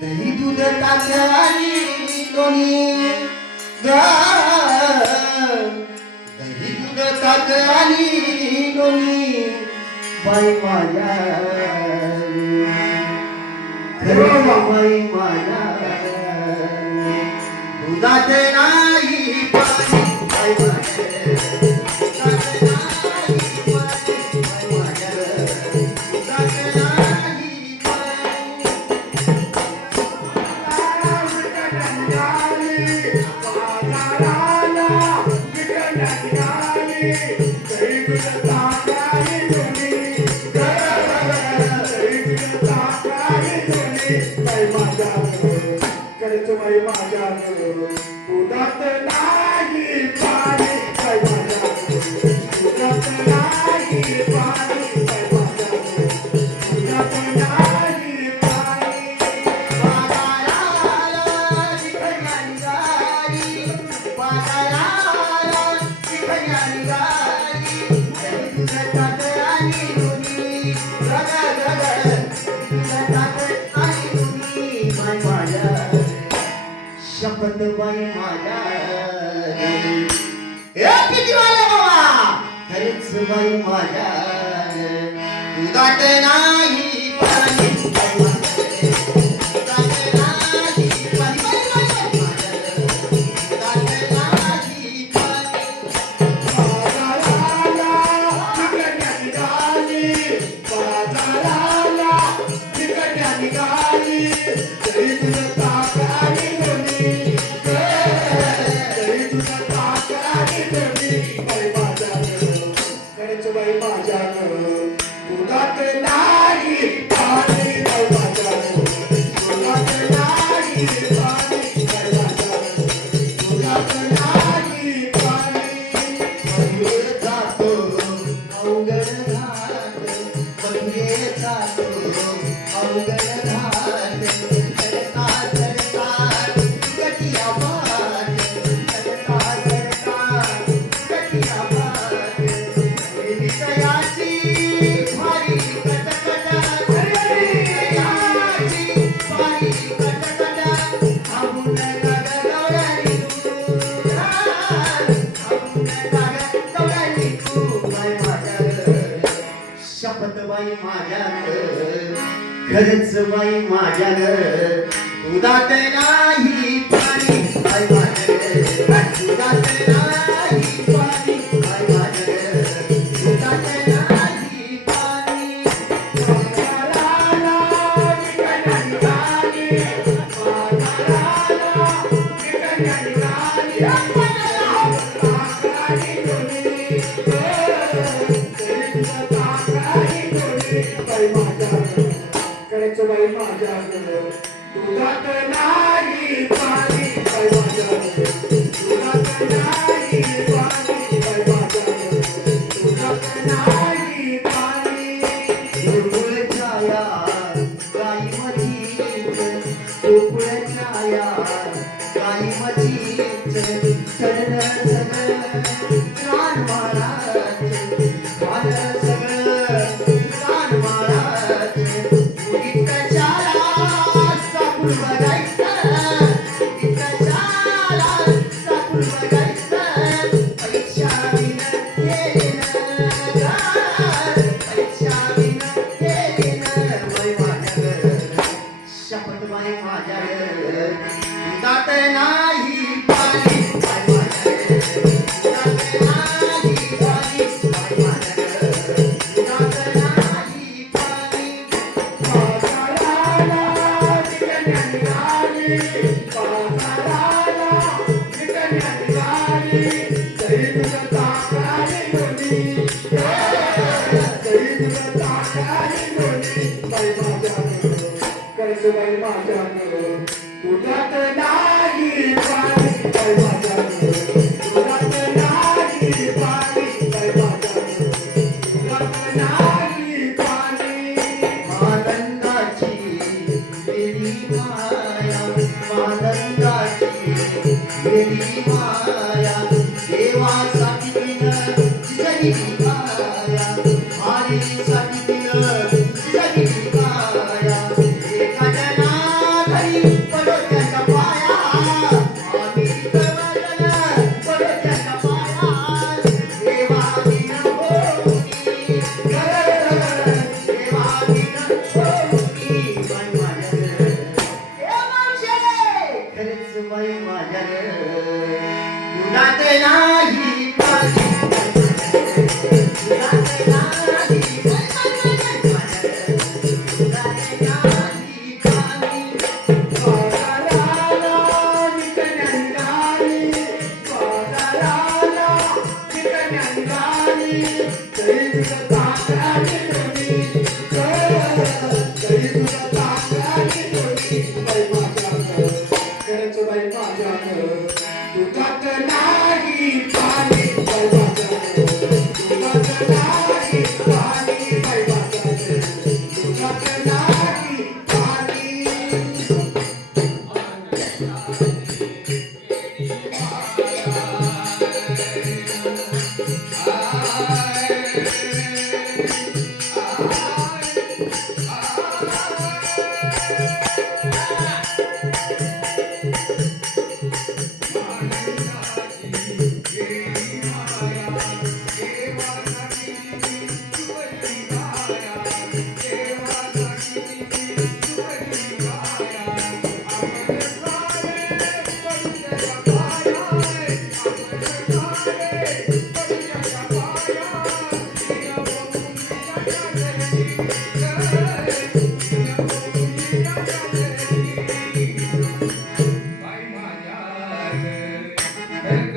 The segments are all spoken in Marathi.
दही दूध ताकली लोणी दही दूध ताकली लोणी बाई माझ्या बाई माझ्या दुधात नाही पाणी बाई माझ्या शपथ बाई माझ्या खरेच बाई माझ्या दुधात नाही पाणी खरंच बाई माझ्या दुधात नाही पाणी बाई माझ्या दुधात नाही पाणी बाई माझ्या दुधात नाही पाणी बाई माझ्या दुधात नाही पाणी बाई माझ्या दुधात नाही पाणी बाई माझ्या दुधात नाही पाणी गोकुळ छाया गाई मधी गोकुळ छाया गाई मधी चरण सगळं प्राण महाराज सगळं प्राण महाराज दुधात नाही पाणी बाई माझ्या ग. दुधात नाही पाणी बाई माझ्या ग. दुधात नाही पाणी. बाजाराला विकण्या निघाली, बाजाराला विकण्या निघाली, तरी तुझं ताकाने लोणी, तरी तुझं ताकाने लोणी. बाई माझ्या ग, करायचं बाई माझ्या ग, दुधात नाही पाणी बाई माझ्या ग, दुधात नाही पाणी बाई माझ्या ग, दुधात नाही पाणी. आनंदाची वेडी माया आनंदाची वेडी माया देवासाठी दिलं जगी माया हरीसाठी दिलं जगी माया एका जना घरी पडो त्याच्या पाया आम्ही सर्वजण पडो त्याच्या पाया देवा दिन होती देवा दिन होती बाई माझ्या ग. ए मावशे, खरंच बाई माझ्या ग. दुधात नाही पाणी दुधात नाही दुधात नाही पाणी. बाजाराला विकण्या निघाली, बाजाराला विकण्या निघाली, तरी तुझं ताकाने लोणी, तरी तुझं ताकाने लोणी. बाई माझ्या ग, करायचं बाई माझ्या ग, दुधात नाही पाणी बाई माझ्या ग, दुधात नाही पाणी बाई माझ्या ग, दुधात नाही पाणी.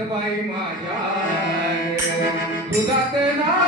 बाई माझ्या दुधात ना